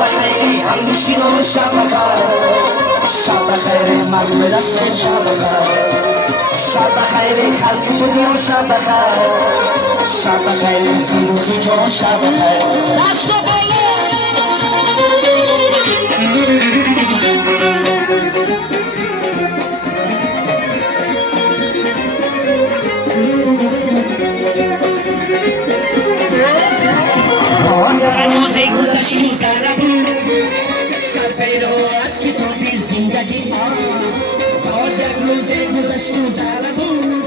بخیر همنشینان شب بخیر شب بخیر مردم دستان شب بخیر شب بخیر خلق دنیا شب بخیر شب بخیر فیروزی جان شب بخیر دست و بالا روزی گذشت گذره بود سر پیرو از کتابی زندگی باز یک روزی گذشت گذره بود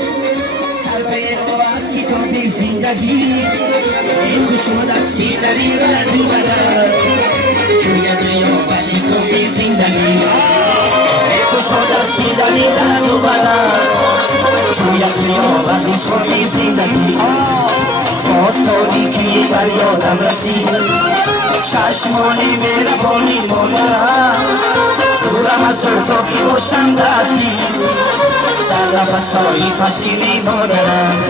سر پیرو از کتابی زندگی ای خوشم دستی داری بردی بدر جوی دنیا بدی صبحی زندگی ای خوشم دستی داری بردی بدر جوی دنیا بدی صبحی زندگی باز تاریکی بر یادم رسید چشمانی مهربانی مادرم دورم از سلطافی باشم دستگیر در نفسهای فسیلی مادرم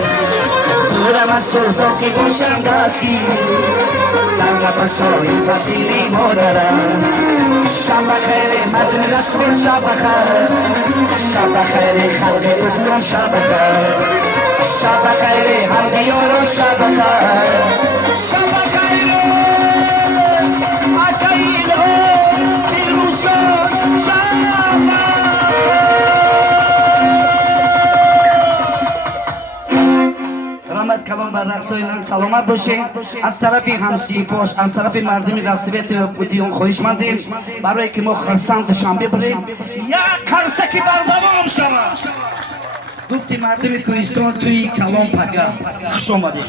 دورم از سلطافی باشم دستگیر در نفسهای فسیلی مادرم شب بخیر مدن رسول شب بخیر شب بخیر خلق اخوان شب بخیر شب بخیر هم دیاران شب بخیر شب بخیر عطایل فیروز جان شب رحمت کلام بر رقصای من سلامت باشین از طرف همسی پاش از طرف مردم رسیبت بودیون خواهشمندیم برای که ما خرسند شنبه بریم یک کرسکی بردوام شود گفتی مردم کوهستان توی کلام پگه خوش آمدید